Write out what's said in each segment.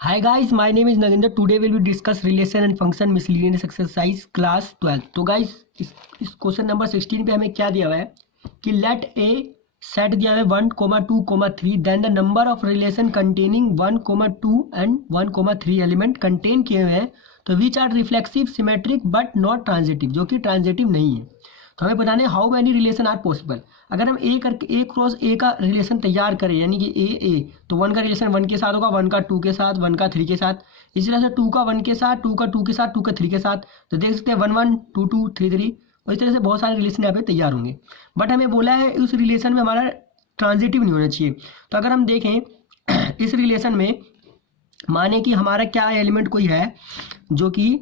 Hi guys, my name is Nagendra. Today we will discuss relation and function miscellaneous exercise class 12. तो guys इस question number 16 पे हमें क्या दिया हुआ है कि लेट ए सेट दिया हुआ है 1,2,3 then the number of relation containing 1,2 and 1,3 element contain किए हुए हैं तो which are reflexive symmetric but not transitive, जो कि ट्रांजिटिव नहीं है। तो हमें बताना है how many relation are possible. अगर हम ए करके ए क्रॉस ए का रिलेशन तैयार करें यानी कि ए तो 1 का रिलेशन 1 के साथ होगा, 1 का 2 के साथ, 1 का 3 के साथ, इसी तरह से 2 का 1 के साथ, 2 का 2 के साथ, 2 का 3 के साथ। तो देख सकते हैं 1 1 2 2 3 3 और इस तरह से बहुत सारे रिलेशन यहाँ पे तैयार होंगे। बट हमें बोला है उस रिलेशन में हमारा ट्रांजिटिव नहीं होना चाहिए। तो अगर हम देखें इस रिलेशन में माने कि हमारा क्या एलिमेंट कोई है जो कि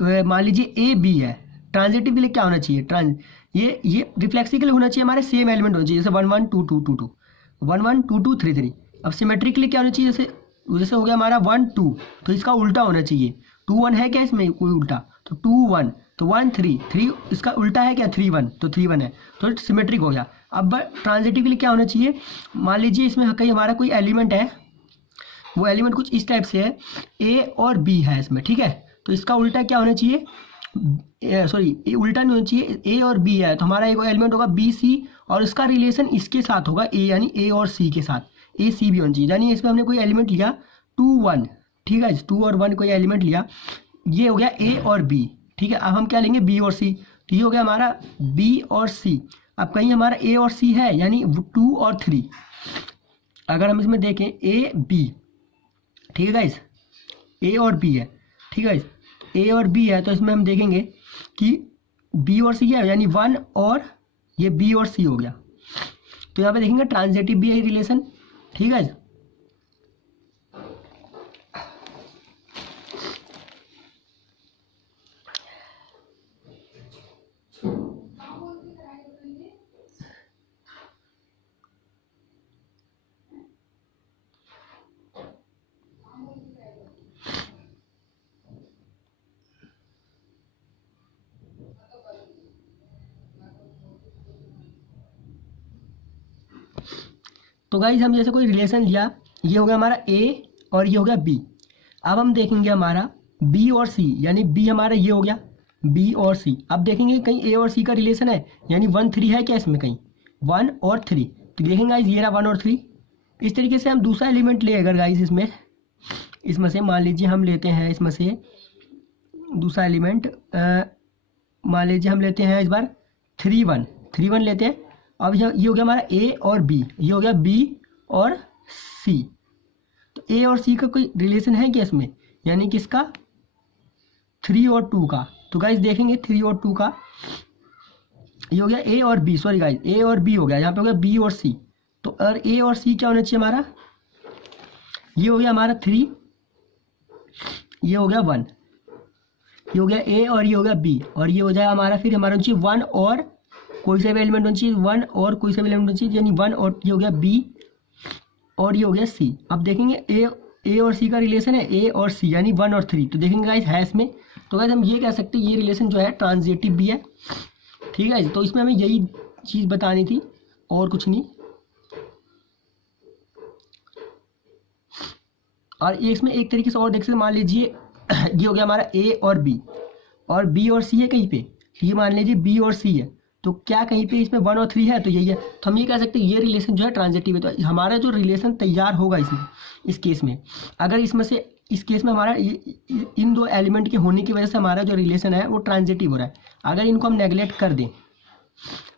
मान लीजिए ए बी है, ट्रांजिटिव के लिए क्या होना चाहिए, ये रिफ्लेक्सिव के लिए होना चाहिए हमारे सेम एलिमेंट होना चाहिए, जैसे 1 1 2 2 2 2 1 1 2 2 3 3। अब सिमेट्रिक के लिए क्या होना चाहिए, जैसे हो गया हमारा 1 2 तो इसका उल्टा होना चाहिए। 2 1 है क्या इसमें कोई उल्टा, तो 2 1 तो 1 3 3 इसका उल्टा है क्या 3 1 तो 3 1 है, तो सिमेट्रिक हो गया। अब ट्रांजिटिव के लिए क्या होना चाहिए, मान लीजिए इसमें कहीं हमारा कोई एलिमेंट है, वो एलिमेंट कुछ इस टाइप से है, ए और बी है इसमें, ठीक है। तो इसका उल्टा क्या होना चाहिए, सॉरी उल्टा नहीं होना चाहिए, ए और बी है तो हमारा एक एलिमेंट होगा बी सी और इसका रिलेशन इसके साथ होगा ए, यानी ए और सी के साथ, ए सी भी होना चाहिए। यानी इसमें हमने कोई एलिमेंट लिया 2 1, ठीक है, 2 और 1 कोई एलिमेंट लिया, ये हो गया ए और बी, ठीक है। अब हम क्या लेंगे बी और सी, तो ये हो गया हमारा बी और सी। अब कहीं हमारा ए और सी है यानी 2 और 3, अगर हम इसमें देखें ए बी, ठीक है गाइस, ए और बी है, ठीक है, ए और बी है तो इसमें हम देखेंगे कि बी और सी है यानी 1 और ये बी और सी हो गया। तो यहाँ पे देखेंगे ट्रांजिटिव भी है रिलेशन, ठीक है। तो गाइज हम जैसे कोई रिलेशन लिया, ये हो गया हमारा ए और ये हो गया बी। अब हम देखेंगे हमारा बी और सी, यानी बी हमारा ये हो गया बी और सी। अब देखेंगे कहीं ए और सी का रिलेशन है यानी 1 3 है क्या इसमें, कहीं 1 और 3, तो देखेंगे गाइज ये रहा 1 और 3। इस तरीके से हम दूसरा एलिमेंट ले, अगर गाइज इसमें से मान लीजिए हम लेते हैं इसमें से दूसरा एलिमेंट, मान लीजिए हम लेते हैं इस बार 3 1 3 1 लेते हैं। अब ये हो गया हमारा ए और बी, ये हो गया बी और सी। तो ए और सी का कोई रिलेशन है क्या इसमें, यानी किसका 3 और 2 का। तो गाइज देखेंगे 3 और 2 का, ये हो गया ए और बी, सॉरी गाइज ए और बी हो गया, यहाँ पे हो गया बी और सी। तो और ए और सी क्या होना चाहिए हमारा, ये हो गया हमारा 3, ये हो गया 1, ये हो गया ए और ये हो गया बी, और ये हो जाएगा हमारा फिर हमारा चाहिए 1 और कोई सा भी एलिमेंट होना चाहिए, 1 और कोई सा भी एलिमेंट होना चाहिए, यानी 1 और ये हो गया बी और ये हो गया सी। अब देखेंगे ए और सी का रिलेशन है ए और सी यानी 1 और 3, तो देखेंगे गाइस है इसमें। तो गाइस हम ये कह सकते हैं ये रिलेशन जो है ट्रांजिटिव भी है, ठीक है। तो इसमें हमें यही चीज़ बतानी थी और कुछ नहीं। और इसमें एक तरीके से और देख सकते, मान लीजिए ये हो गया हमारा ए और बी और सी है कहीं पे, ये मान लीजिए बी और सी है, तो क्या कहीं पे इसमें 1 और 3 है, तो यही है। तो हम ये कह सकते हैं ये रिलेशन जो है ट्रांजिटिव है। तो हमारा जो रिलेशन तैयार होगा इसमें, इस केस में, अगर इसमें से इस केस में हमारा इन दो एलिमेंट के होने की वजह से हमारा जो रिलेशन है वो ट्रांजिटिव हो रहा है। अगर इनको हम नेगलेक्ट कर दें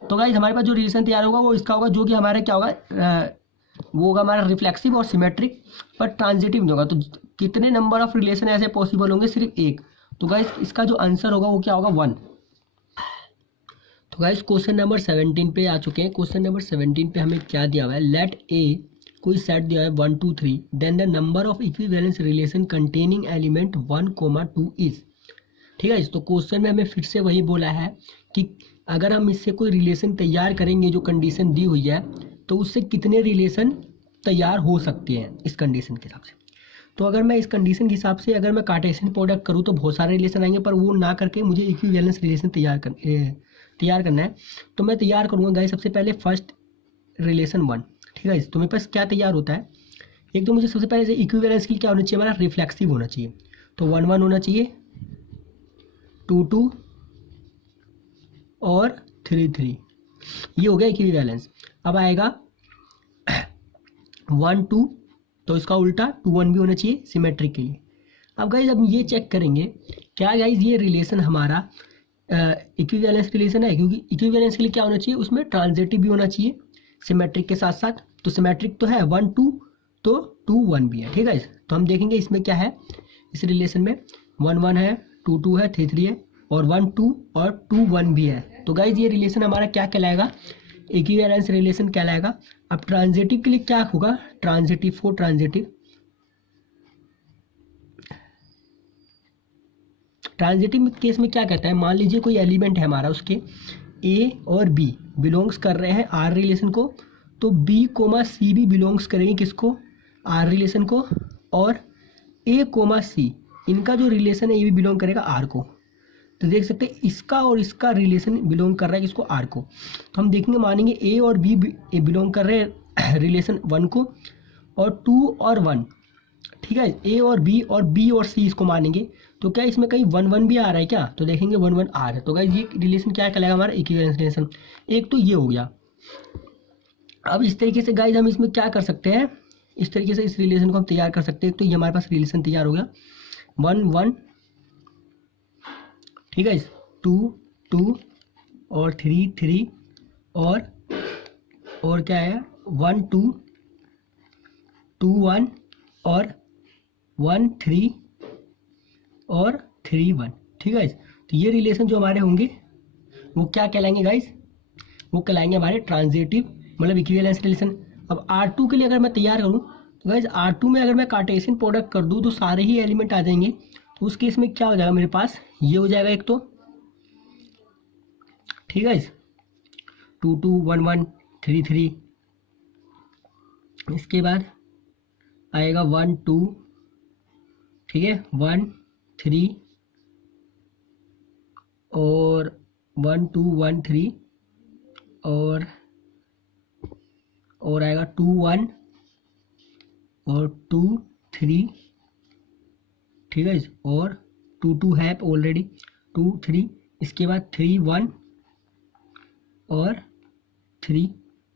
तो गाइस हमारे पास जो रिलेशन तैयार होगा वो इसका होगा, जो कि हमारा क्या होगा, वो होगा हमारा रिफ्लेक्सिव और सिमेट्रिक, पर ट्रांजिटिव नहीं होगा। तो कितने नंबर ऑफ रिलेशन ऐसे पॉसिबल होंगे, सिर्फ एक। तो गाइस इसका जो आंसर होगा वो क्या होगा 1। तो गाइस क्वेश्चन नंबर 17 पे आ चुके हैं। क्वेश्चन नंबर 17 पे हमें क्या दिया हुआ है, लेट ए कोई सेट दिया है 1 2 3 then the number of equivalence relation containing element 1 2 is, ठीक है। तो क्वेश्चन में हमें फिर से वही बोला है कि अगर हम इससे कोई रिलेशन तैयार करेंगे जो कंडीशन दी हुई है, तो उससे कितने रिलेशन तैयार हो सकते हैं इस कंडीशन के हिसाब से। तो अगर मैं इस कंडीशन के हिसाब से अगर मैं कार्टेशियन प्रोडक्ट करूँ तो बहुत सारे रिलेशन आएंगे, पर वो ना करके मुझे इक्विवेलेंस रिलेशन तैयार करना है। तो मैं तैयार करूँगा गाइस सबसे पहले फर्स्ट रिलेशन 1, ठीक है। तो मेरे पास क्या तैयार होता है एक तो मुझे सबसे पहले इक्विवेलेंस के लिए क्या होना चाहिए, हमारा रिफ्लेक्सिव होना चाहिए। तो 1 1 होना चाहिए, 2 2 और 3 3, ये हो गया इक्विवेलेंस। अब आएगा 1 2, तो इसका उल्टा 2 1 भी होना चाहिए सिमेट्रिक के लिए। अब गाइज अब ये चेक करेंगे क्या गाइज ये रिलेशन हमारा इक्विवेलेंस रिलेशन है, क्योंकि इक्विवेलेंस के लिए क्या होना चाहिए, उसमें ट्रांजिटिव भी होना चाहिए सिमेट्रिक के साथ साथ। तो सिमेट्रिक तो है 1 2, तो 2 1 भी है, ठीक है। तो हम देखेंगे इसमें क्या है, इस रिलेशन में 1 1 है, 2 2 है, 3 3 है, और 1 2 और 2 1 भी है। तो गाइज ये रिलेशन हमारा क्या कहलाएगा, इक्विवेलेंस रिलेशन कहलाएगा। अब ट्रांजिटिव के लिए क्या होगा, transitive for transitive, transitive case में क्या कहता है, मान लीजिए कोई एलिमेंट है हमारा, उसके ए और बी बिलोंग्स कर रहे हैं आर रिलेशन को, तो बी कोमा सी भी बिलोंग्स करेंगे किसको, आर रिलेशन को, और ए कोमा सी इनका जो रिलेशन है ये भी बिलोंग करेगा आर को। तो देख सकते हैं इसका और इसका रिलेशन बिलोंग कर रहा है किसको, आर को। तो हम देखेंगे मानेंगे ए और बी बिलोंग कर रहे हैं रिलेशन 1 को, और 2 और 1, ठीक है। ए और बी और सी इसको मानेंगे, तो क्या इसमें कहीं 1 1 भी आ रहा है क्या, तो देखेंगे 1 1 आ रहा है। तो गाइस ये रिलेशन क्या कहलाएगा, हमारा इक्विवेलेंस रिलेशन। एक तो ये हो गया। अब इस तरीके से गाइस हम इसमें क्या कर सकते हैं, इस तरीके से इस रिलेशन को हम तैयार कर सकते हैं। तो ये हमारे पास रिलेशन तैयार हो गया 1 1, ठीक है, 2 2 और 3 3, और क्या है 1 2 2 1 और 1 3 और 3 1, ठीक है। तो ये रिलेशन जो हमारे होंगे वो क्या कहलाएंगे गाइस, वो कहलाएंगे हमारे ट्रांजिटिव मतलब इक्विवेलेंस रिलेशन। अब R2 के लिए अगर मैं तैयार करूँ तो गाइस R2 में अगर मैं कार्टेशियन प्रोडक्ट कर दूँ तो सारे ही एलिमेंट आ जाएंगे। तो उस केस में क्या हो जाएगा, मेरे पास ये हो जाएगा एक तो, ठीक है, 2 2 1 1 3 3, इसके बाद आएगा 1 2, ठीक है, 1 3 और 1 2 1 3, और आएगा 2 1 और 2 3, ठीक है, और 2 2 है ऑलरेडी, 2 3, इसके बाद 3 1 और 3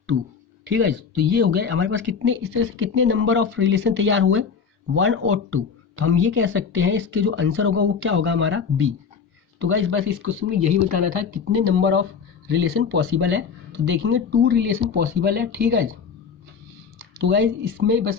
2, ठीक है। तो ये हो गए हमारे पास कितने, इस तरह से कितने नंबर ऑफ रिलेशन तैयार हुए, 1 और 2। तो हम ये कह सकते हैं इसके जो आंसर होगा वो क्या होगा, हमारा बी। तो गाइस बस इस क्वेश्चन में यही बताना था कितने नंबर ऑफ रिलेशन पॉसिबल है। तो देखेंगे 2 रिलेशन पॉसिबल है, ठीक है। तो गाइस इसमें बस